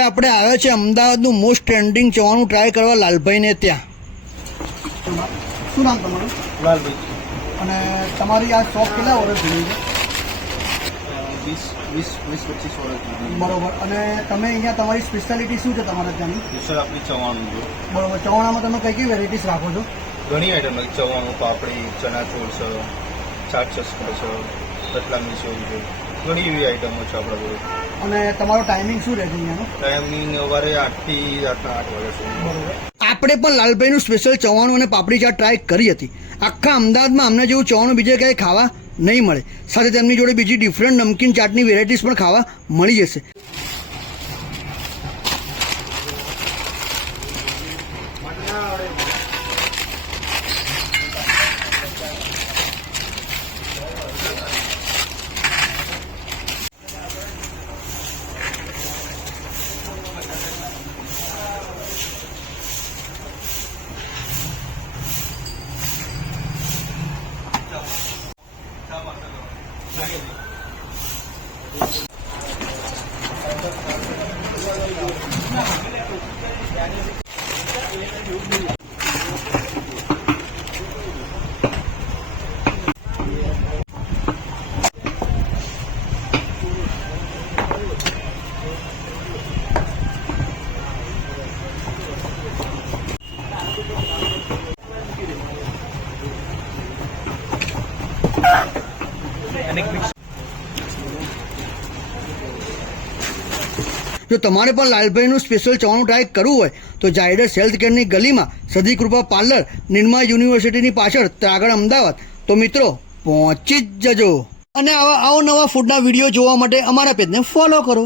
આપણે આવ્યા છે અમદાવાદનું મોસ્ટ ટ્રેન્ડિંગ ચવાણું ટ્રાય કરવા લાલભાઈને ત્યાં. શું નામ તમારું? લાલભાઈ. અને તમારી આ શોપ કેટલા વર્ષ જૂની છે? 20-25 વર્ષ જૂની. બરોબર. અને તમે અહીંયા તમારી સ્પેશિયાલિટી શું છે તમારા ત્યાંની? સર આપણી ચવાણું છે. બરોબર. ચવાણામાં તમે કઈ કઈ વેરાયટીઝ રાખો છો? ઘણી આઈટમ છે. ચવાણું, પાપડી, ચણાચોળ છે, ચાટ ચસ્કા છે, રતલામી સેવ છે, ઘણી એવી આઈટમો છે આપણા જોડે. અને તમારો ટાઈમિંગ શું રહે છે અહીંયાનો? ટાઈમિંગ સવારે 8 થી રાતના 8 વાગ્યા સુધી. બરોબર. આપણે પણ લાલભાઈનું સ્પેશિયલ ચવાણું અને પાપડી ચાટ ટ્રાય કરી હતી. આખા અમદાવાદમાં અમને જેવું ચવાણું બીજે ક્યાંય ખાવા નહીં મળે. સાથે તેમની જોડે બીજી ડિફરન્ટ નમકીન ચાટની વેરાયટીઝ પણ ખાવા મળી જશે. જો તમારે પણ લાલભાઈનું સ્પેશિયલ ચવાણું ટ્રાય કરવું હોય તો ઝાયડસ હેલ્થ કેરની ગલીમાં સદી કૃપા પાર્લર, નિરમા યુનિવર્સિટીની પાછળ, ત્રાગડ, અમદાવાદ. તો મિત્રો પહોંચી જ જજો. અને આવા અવનવા ફૂડના વિડીયો જોવા માટે અમારા પેજને ફોલો કરો.